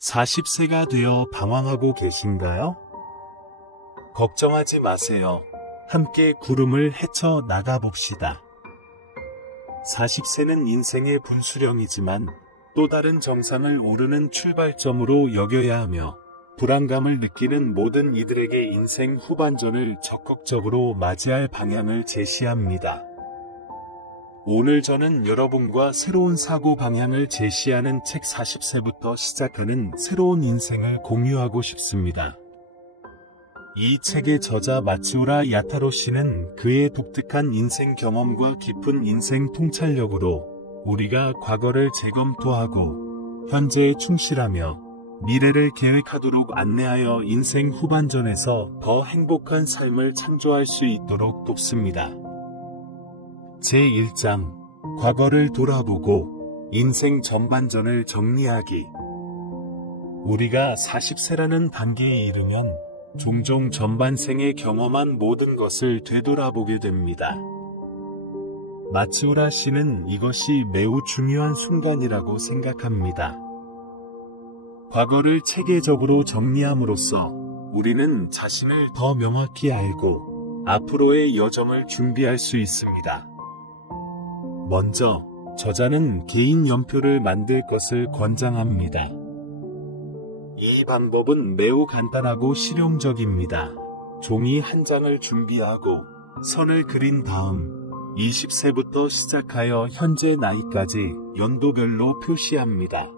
40세가 되어 방황하고 계신가요? 걱정하지 마세요. 함께 구름을 헤쳐 나가봅시다. 40세는 인생의 분수령이지만 또 다른 정상을 오르는 출발점으로 여겨야 하며 불안감을 느끼는 모든 이들에게 인생 후반전을 적극적으로 맞이할 방향을 제시합니다. 오늘 저는 여러분과 새로운 사고 방향을 제시하는 책 40세부터 시작하는 새로운 인생을 공유하고 싶습니다. 이 책의 저자 마츠우라 야타로 씨는 그의 독특한 인생 경험과 깊은 인생 통찰력으로 우리가 과거를 재검토하고 현재에 충실하며 미래를 계획하도록 안내하여 인생 후반전에서 더 행복한 삶을 창조할 수 있도록 돕습니다. 제1장, 과거를 돌아보고 인생 전반전을 정리하기. 우리가 40세라는 단계에 이르면 종종 전반생에 경험한 모든 것을 되돌아보게 됩니다. 마츠우라 씨는 이것이 매우 중요한 순간이라고 생각합니다. 과거를 체계적으로 정리함으로써 우리는 자신을 더 명확히 알고 앞으로의 여정을 준비할 수 있습니다. 먼저 저자는 개인 연표를 만들 것을 권장합니다. 이 방법은 매우 간단하고 실용적입니다. 종이 한 장을 준비하고 선을 그린 다음 20세부터 시작하여 현재 나이까지 연도별로 표시합니다.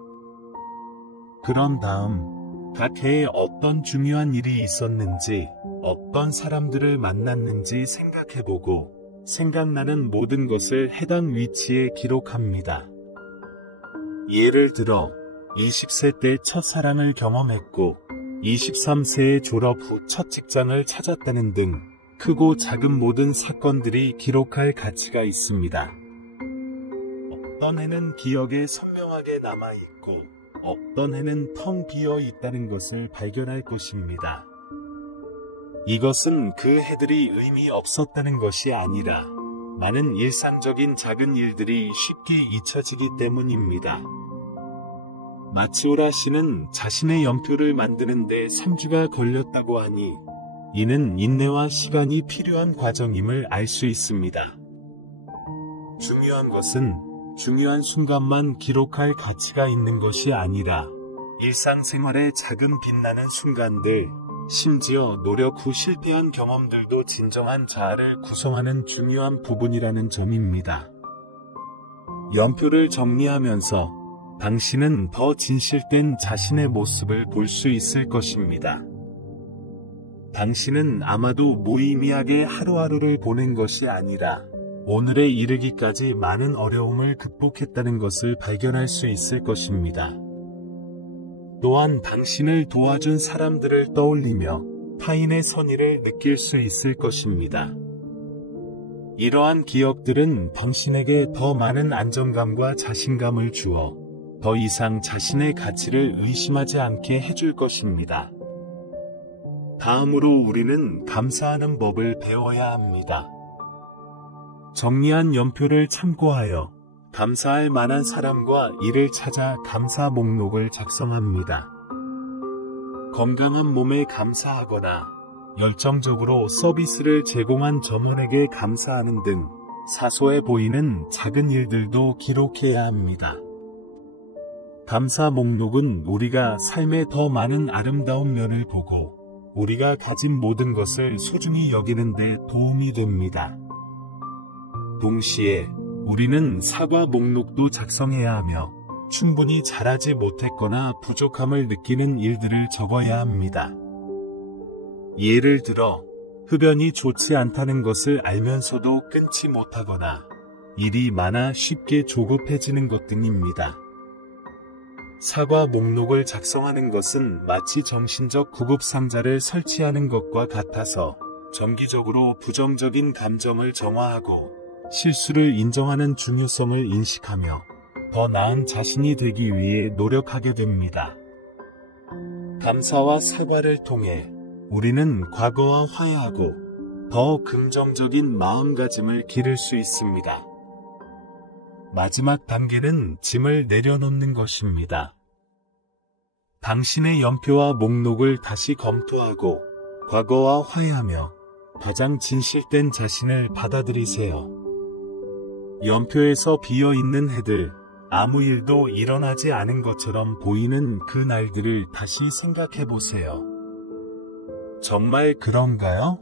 그런 다음 각 해에 어떤 중요한 일이 있었는지, 어떤 사람들을 만났는지 생각해보고 생각나는 모든 것을 해당 위치에 기록합니다. 예를 들어 20세 때 첫사랑을 경험했고 23세에 졸업 후 첫 직장을 찾았다는 등 크고 작은 모든 사건들이 기록할 가치가 있습니다. 어떤 해는 기억에 선명하게 남아있고 어떤 해는 텅 비어 있다는 것을 발견할 것입니다. 이것은 그 해들이 의미 없었다는 것이 아니라 많은 일상적인 작은 일들이 쉽게 잊혀지기 때문입니다. 마츠우라 씨는 자신의 연표를 만드는 데 3주가 걸렸다고 하니 이는 인내와 시간이 필요한 과정임을 알 수 있습니다. 중요한 것은 중요한 순간만 기록할 가치가 있는 것이 아니라 일상생활의 작은 빛나는 순간들, 심지어 노력 후 실패한 경험들도 진정한 자아를 구성하는 중요한 부분이라는 점입니다. 연표를 정리하면서 당신은 더 진실된 자신의 모습을 볼 수 있을 것입니다. 당신은 아마도 무의미하게 하루하루를 보낸 것이 아니라 오늘에 이르기까지 많은 어려움을 극복했다는 것을 발견할 수 있을 것입니다. 또한 당신을 도와준 사람들을 떠올리며 타인의 선의를 느낄 수 있을 것입니다. 이러한 기억들은 당신에게 더 많은 안정감과 자신감을 주어 더 이상 자신의 가치를 의심하지 않게 해줄 것입니다. 다음으로 우리는 감사하는 법을 배워야 합니다. 정리한 연표를 참고하여 감사할 만한 사람과 일을 찾아 감사 목록을 작성합니다. 건강한 몸에 감사하거나 열정적으로 서비스를 제공한 점원에게 감사하는 등 사소해 보이는 작은 일들도 기록해야 합니다. 감사 목록은 우리가 삶의 더 많은 아름다운 면을 보고 우리가 가진 모든 것을 소중히 여기는 데 도움이 됩니다. 동시에 우리는 사과 목록도 작성해야 하며 충분히 잘하지 못했거나 부족함을 느끼는 일들을 적어야 합니다. 예를 들어 흡연이 좋지 않다는 것을 알면서도 끊지 못하거나 일이 많아 쉽게 조급해지는 것 등입니다. 사과 목록을 작성하는 것은 마치 정신적 구급상자를 설치하는 것과 같아서 정기적으로 부정적인 감정을 정화하고 실수를 인정하는 중요성을 인식하며 더 나은 자신이 되기 위해 노력하게 됩니다. 감사와 사과를 통해 우리는 과거와 화해하고 더 긍정적인 마음가짐을 기를 수 있습니다. 마지막 단계는 짐을 내려놓는 것입니다. 당신의 연표와 목록을 다시 검토하고 과거와 화해하며 가장 진실된 자신을 받아들이세요. 연표에서 비어있는 해들, 아무 일도 일어나지 않은 것처럼 보이는 그 날들을 다시 생각해보세요. 정말 그런가요?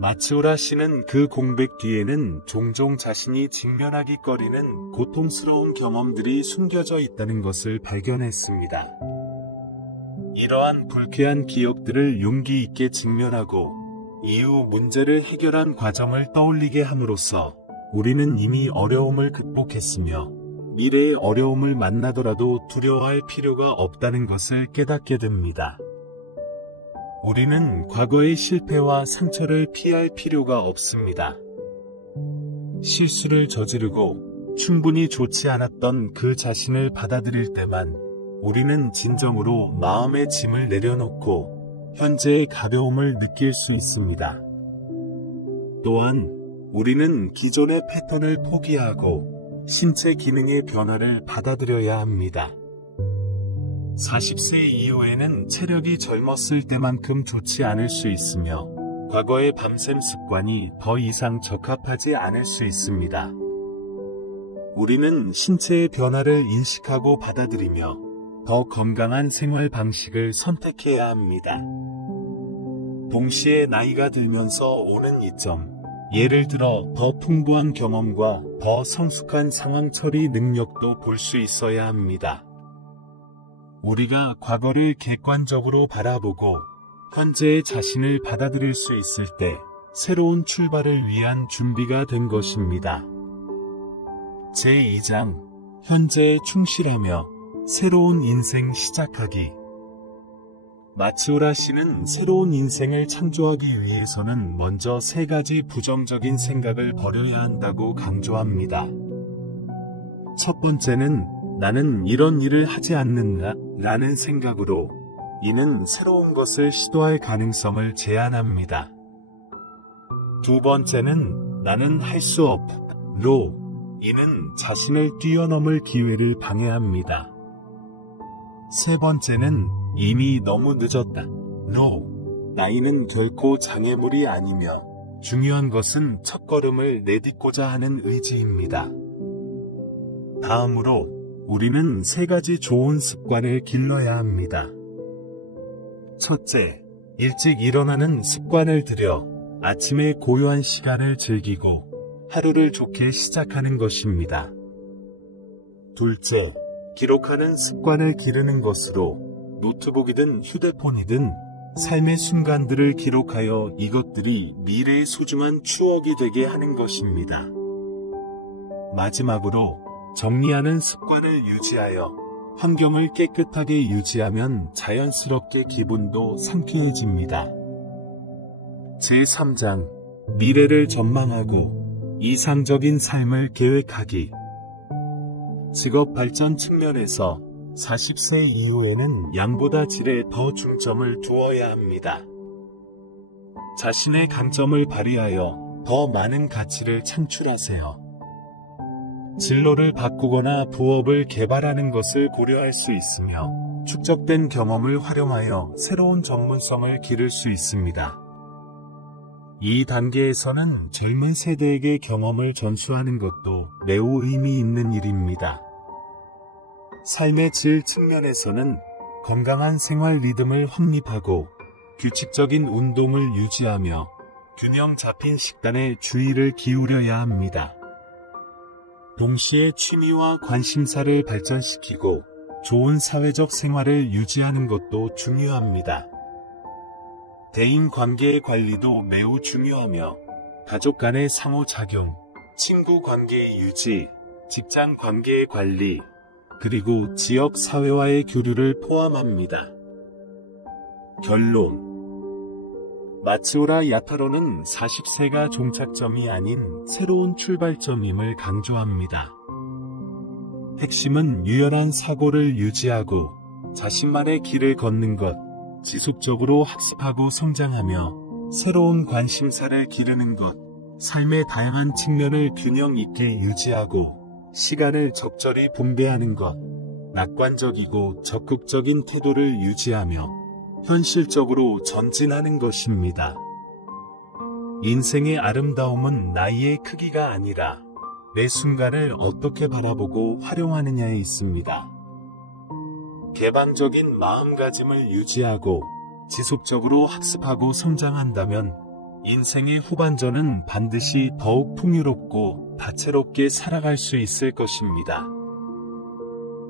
마츠우라 씨는 그 공백 뒤에는 종종 자신이 직면하기거리는 고통스러운 경험들이 숨겨져 있다는 것을 발견했습니다. 이러한 불쾌한 기억들을 용기 있게 직면하고 이후 문제를 해결한 과정을 떠올리게 함으로써 우리는 이미 어려움을 극복했으며 미래의 어려움을 만나더라도 두려워할 필요가 없다는 것을 깨닫게 됩니다. 우리는 과거의 실패와 상처를 피할 필요가 없습니다. 실수를 저지르고 충분히 좋지 않았던 그 자신을 받아들일 때만 우리는 진정으로 마음의 짐을 내려놓고 현재의 가벼움을 느낄 수 있습니다. 또한 우리는 기존의 패턴을 포기하고 신체 기능의 변화를 받아들여야 합니다. 40세 이후에는 체력이 젊었을 때만큼 좋지 않을 수 있으며 과거의 밤샘 습관이 더 이상 적합하지 않을 수 있습니다. 우리는 신체의 변화를 인식하고 받아들이며 더 건강한 생활 방식을 선택해야 합니다. 동시에 나이가 들면서 오는 이점, 예를 들어 더 풍부한 경험과 더 성숙한 상황 처리 능력도 볼 수 있어야 합니다. 우리가 과거를 객관적으로 바라보고 현재의 자신을 받아들일 수 있을 때 새로운 출발을 위한 준비가 된 것입니다. 제2장, 현재에 충실하며 새로운 인생 시작하기. 마츠우라 씨는 새로운 인생을 창조하기 위해서는 먼저 3가지 부정적인 생각을 버려야 한다고 강조합니다. 첫 번째는 나는 이런 일을 하지 않는다 라는 생각으로 이는 새로운 것을 시도할 가능성을 제한합니다. 두 번째는 나는 할 수 없로 이는 자신을 뛰어넘을 기회를 방해합니다. 세 번째는 이미 너무 늦었다. No. 나이는 결코 장애물이 아니며 중요한 것은 첫걸음을 내딛고자 하는 의지입니다. 다음으로 우리는 3가지 좋은 습관을 길러야 합니다. 첫째, 일찍 일어나는 습관을 들여 아침의 고요한 시간을 즐기고 하루를 좋게 시작하는 것입니다. 둘째, 기록하는 습관을 기르는 것으로 노트북이든 휴대폰이든 삶의 순간들을 기록하여 이것들이 미래의 소중한 추억이 되게 하는 것입니다. 마지막으로 정리하는 습관을 유지하여 환경을 깨끗하게 유지하면 자연스럽게 기분도 상쾌해집니다. 제3장, 미래를 전망하고 이상적인 삶을 계획하기. 직업 발전 측면에서 40세 이후에는 양보다 질에 더 중점을 두어야 합니다. 자신의 강점을 발휘하여 더 많은 가치를 창출하세요. 진로를 바꾸거나 부업을 개발하는 것을 고려할 수 있으며 축적된 경험을 활용하여 새로운 전문성을 기를 수 있습니다. 이 단계에서는 젊은 세대에게 경험을 전수하는 것도 매우 의미 있는 일입니다. 삶의 질 측면에서는 건강한 생활 리듬을 확립하고 규칙적인 운동을 유지하며 균형 잡힌 식단에 주의를 기울여야 합니다. 동시에 취미와 관심사를 발전시키고 좋은 사회적 생활을 유지하는 것도 중요합니다. 대인관계의 관리도 매우 중요하며 가족 간의 상호작용, 친구 관계의 유지, 직장 관계의 관리, 그리고 지역 사회와의 교류를 포함합니다. 결론. 마츠우라 야타로는 40세가 종착점이 아닌 새로운 출발점임을 강조합니다. 핵심은 유연한 사고를 유지하고 자신만의 길을 걷는 것, 지속적으로 학습하고 성장하며 새로운 관심사를 기르는 것, 삶의 다양한 측면을 균형 있게 유지하고 시간을 적절히 분배하는 것, 낙관적이고 적극적인 태도를 유지하며 현실적으로 전진하는 것입니다. 인생의 아름다움은 나이의 크기가 아니라 매 순간을 어떻게 바라보고 활용하느냐에 있습니다. 개방적인 마음가짐을 유지하고 지속적으로 학습하고 성장한다면 인생의 후반전은 반드시 더욱 풍요롭고 다채롭게 살아갈 수 있을 것입니다.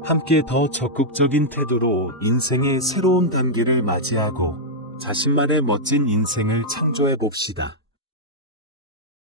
함께 더 적극적인 태도로 인생의 새로운 단계를 맞이하고 자신만의 멋진 인생을 창조해 봅시다.